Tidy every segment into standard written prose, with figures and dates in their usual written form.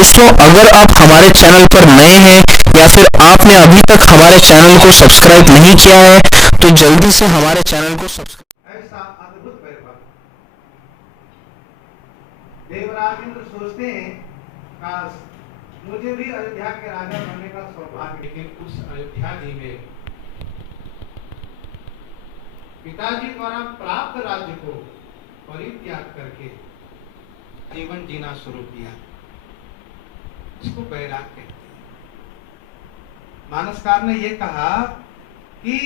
दोस्तों, अगर आप हमारे चैनल पर नए हैं या फिर आपने अभी तक हमारे चैनल को सब्सक्राइब नहीं किया है तो जल्दी से हमारे चैनल को सब्सक्राइब। ऐसा अद्भुत वैभव देवराज इंद्र सोचते हैं, काश मुझे भी अयोध्या के राजा बनने का सौभाग्य। लेकिन उस अयोध्या जी में पिताजी द्वारा प्राप्त राज्य को परित्याग करके जीवन जीना शुरू किया। इसको वैराग्य कहते हैं। मानसकार ने यह कहा कि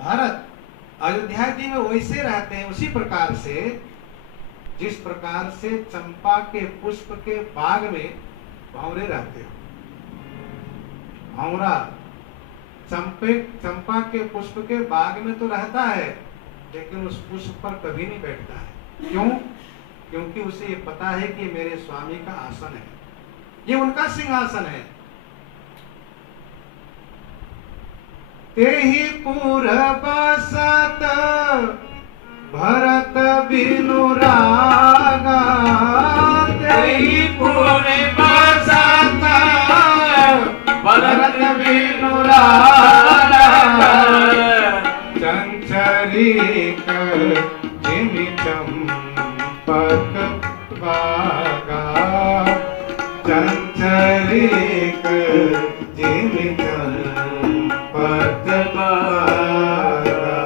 भरत अयोध्या जी में वैसे रहते हैं उसी प्रकार से जिस प्रकार से चंपा के पुष्प के बाग में भंवरे रहते हो। भंवरा चंपा के पुष्प के बाग में तो रहता है, लेकिन उस पुष्प पर कभी नहीं बैठता है। क्यों? क्योंकि उसे ये पता है कि मेरे स्वामी का आसन है, ये उनका सिंहासन है। तेहि पुर बसत भरत बिनु रागा, तेहि पुर बसत भरत बिनु रागा, चंचरीक जिमि चंपक बागा, चंचरीक जिमि चंपक बागा।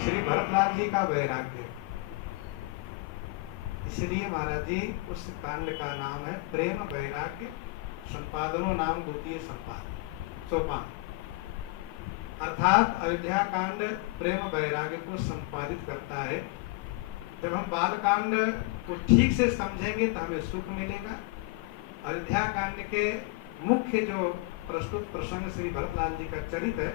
श्री भरतलाल जी का वैराग्य। इसलिए महाराज जी उस कांड का नाम है प्रेम वैराग्य संपादनो नाम द्वितीय सोपान। अर्थात अयोध्या कांड प्रेम वैराग्य को संपादित करता है। जब हम बाल कांड को ठीक से समझेंगे तो हमें सुख मिलेगा। अयोध्या कांड के मुख्य जो प्रस्तुत प्रसंग श्री भरतलाल जी का चरित्र है,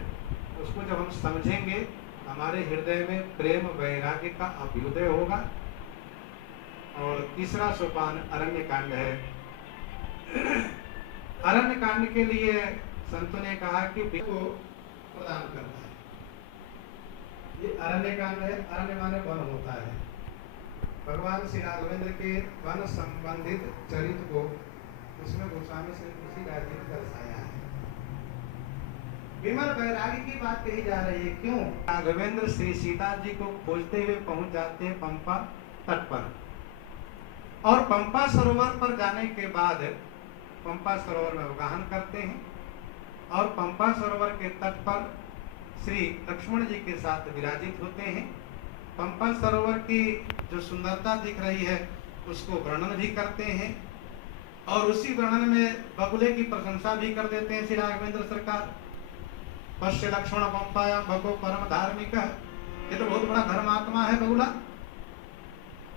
उसको जब हम समझेंगे हमारे हृदय में प्रेम वैराग्य का अभ्युदय होगा। और तीसरा सोपान अरण्य कांड है। अरण्य कांड के लिए संतों ने कहा कि को प्रदान करना है। ये अरण्य कांड है। अरण्य माने वन होता है। भगवान श्री राघवेंद्र के वन संबंधित चरित्र को उसमें गोस्वामी श्री तुलसीदास जी ने दर्शाया है। विमल वैरागी की बात कही जा रही है। क्यों? राघवेंद्र श्री सीता जी को खोजते हुए पहुंच जाते हैं पंपा तट पर, और पंपा सरोवर पर जाने के बाद पंपा सरोवर में अवगाहन करते हैं और पंपा सरोवर के तट पर श्री लक्ष्मण जी के साथ विराजित होते हैं। पंपा सरोवर की जो सुंदरता दिख रही है उसको वर्णन भी करते हैं, और उसी वर्णन में बगुले की प्रशंसा भी कर देते हैं श्री राघवेंद्र सरकार। पश्य लक्ष्मण पंपायाम भगो परम धार्मिक। ये तो बहुत बड़ा धर्मात्मा है बगुला।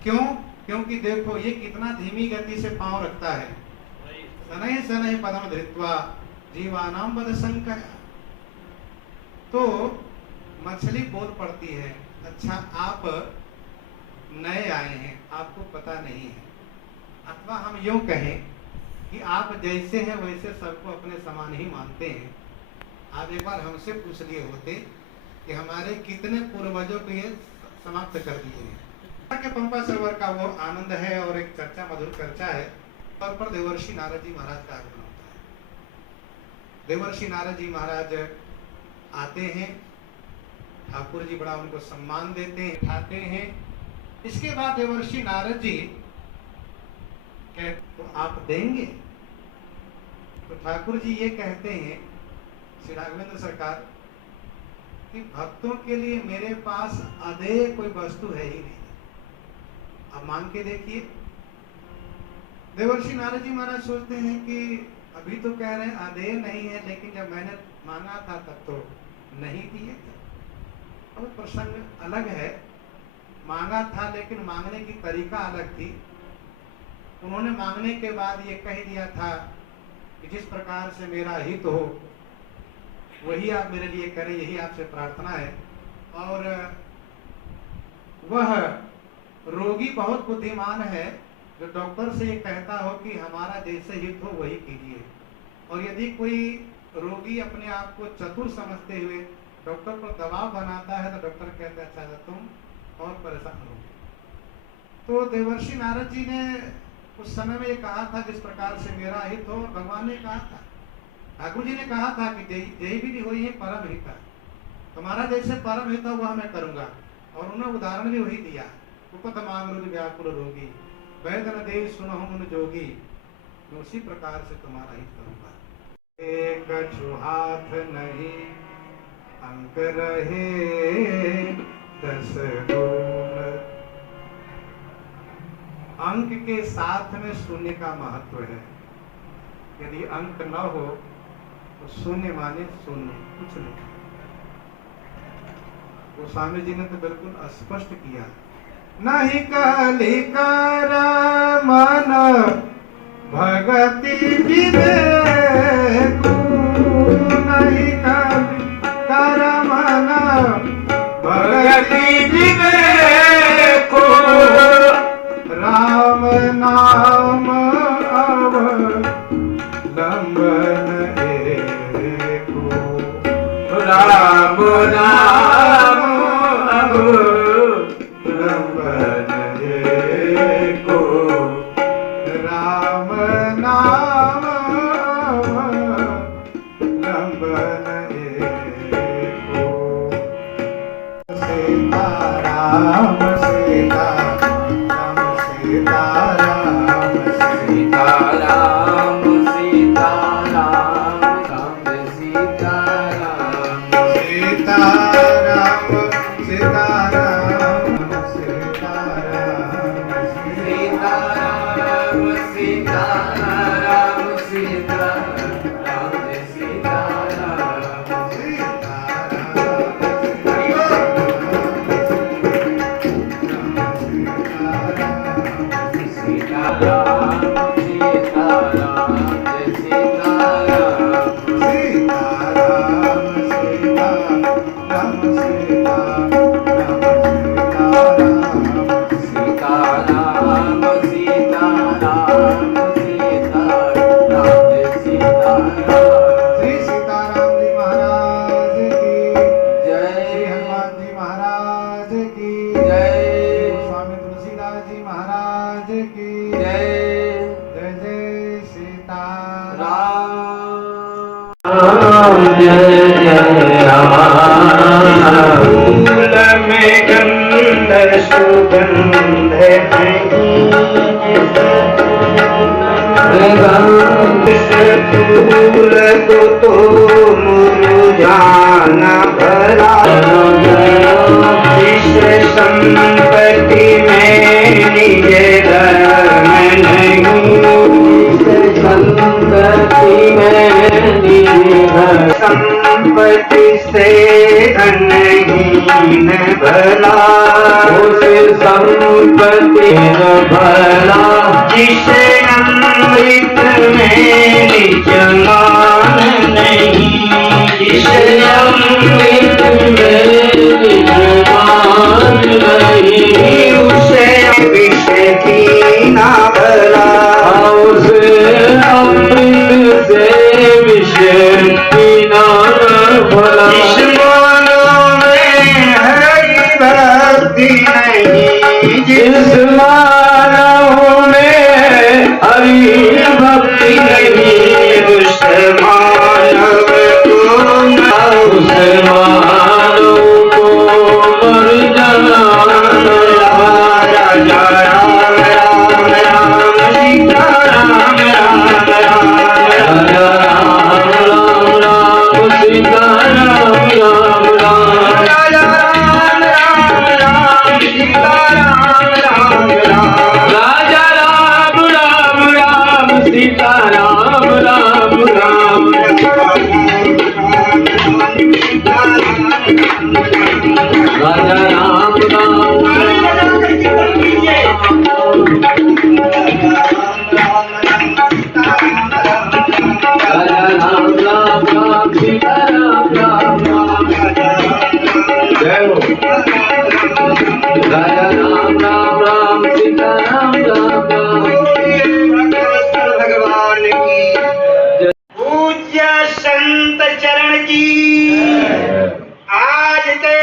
क्यों? क्योंकि देखो ये कितना धीमी गति से पांव रखता है। शनैः शनैः पदम धृत्वा जीवानाम वद संकया। तो मछली बोल पड़ती है, अच्छा आप नए आए हैं, आपको पता नहीं है। अथवा हम यूं कहें कि आप जैसे हैं वैसे सबको अपने समान ही मानते हैं। आप एक बार हमसे पूछ लिए होते कि हमारे कितने पूर्वजों को ये समाप्त कर दिए हैं। के पंपा सरोवर का वो आनंद है और एक चर्चा, मधुर चर्चा है। तौर पर देवर्षि नारद जी महाराज का आगमन होता है। देवर्षि नारद जी महाराज आते हैं, ठाकुर जी बड़ा उनको सम्मान देते हैं, उठाते हैं। इसके बाद देवर्षि नारद जी कहते तो आप देंगे? तो ठाकुर जी ये कहते हैं श्री राघवेंद्र सरकार कि भक्तों के लिए मेरे पास अदेय कोई वस्तु है ही नहीं, आप मांग के देखिए। देवर्षि नारद जी महाराज सोचते हैं कि अभी तो कह रहे हैं अदेय नहीं है, लेकिन जब मैंने मांगा था तब तो नहीं दिए। अब प्रसंग अलग है। मांगा था लेकिन मांगने की तरीका अलग थी। उन्होंने मांगने के बाद ये कह दिया था कि जिस प्रकार से मेरा हित हो वही आप मेरे लिए करें, यही आपसे प्रार्थना है। और वह रोगी बहुत बुद्धिमान है जो डॉक्टर से ये कहता हो कि हमारा जैसे हित हो वही कीजिए। और यदि कोई रोगी अपने आप को चतुर समझते हुए डॉक्टर पर दबाव बनाता है तो डॉक्टर कहते हैं अच्छा तुम और परेशान हो। तो देवर्षि नारद जी ने उस समय में ये कहा था जिस प्रकार से मेरा हित हो, भगवान ने कहा था, ठाकुर जी ने कहा था कि जय विधि होई है परम हित, तुम्हारा जैसे परम हित हो वह मैं करूंगा। और उन्होंने उदाहरण भी वही दिया, उपत मांगरुद व्याकुल रोगी, वैदन देव सुनो मुन जोगी, मैं उसी प्रकार से तुम्हारा हित करूंगा। एक कछु हाथ नहीं अंक रहे 10 गुण, अंक के साथ में शून्य का महत्व है। यदि अंक न हो तो शून्य माने शून्य, कुछ नहीं। गोस्वामी जी ने तो बिल्कुल स्पष्ट किया, नहीं कलिकर मन भगति विवेक, नहीं कलिकर मन भगति विवेक, राम नाम अवलंबन एको, राम नाम अवलंबन एको, राम नाम अवलंबन एको। सीताराम सीताराम सीताराम सीताराम सीताराम राम सीताराम सीताराम सीताराम सीताराम सीताराम सीताराम सीताराम संपत्ति में निज धर्म नहीं, संपत्ति में निज संपत्ति से धनहीन भला, उस संपत्ति भला जिसे अमृत में निज मान नहीं, जिसे अमृत में निज मान नहीं, उसे विष पीना भला, उसे अमृत से विष पीना भला। जिस मानव में हरि भक्ति नहीं, जिस मानव में हरि भक्ति नहीं, उस मानव को उस मानव को मर जाना। राजा राम राम राम सीता राम राम राम, राजा राम राम राम सीता राम राम राम, राजा राम राम राम सीता राम राम राम, राजा राम राम राम सीता राम राम राम, राजा राम राम भगवान की पूज्य संत चरण की आज के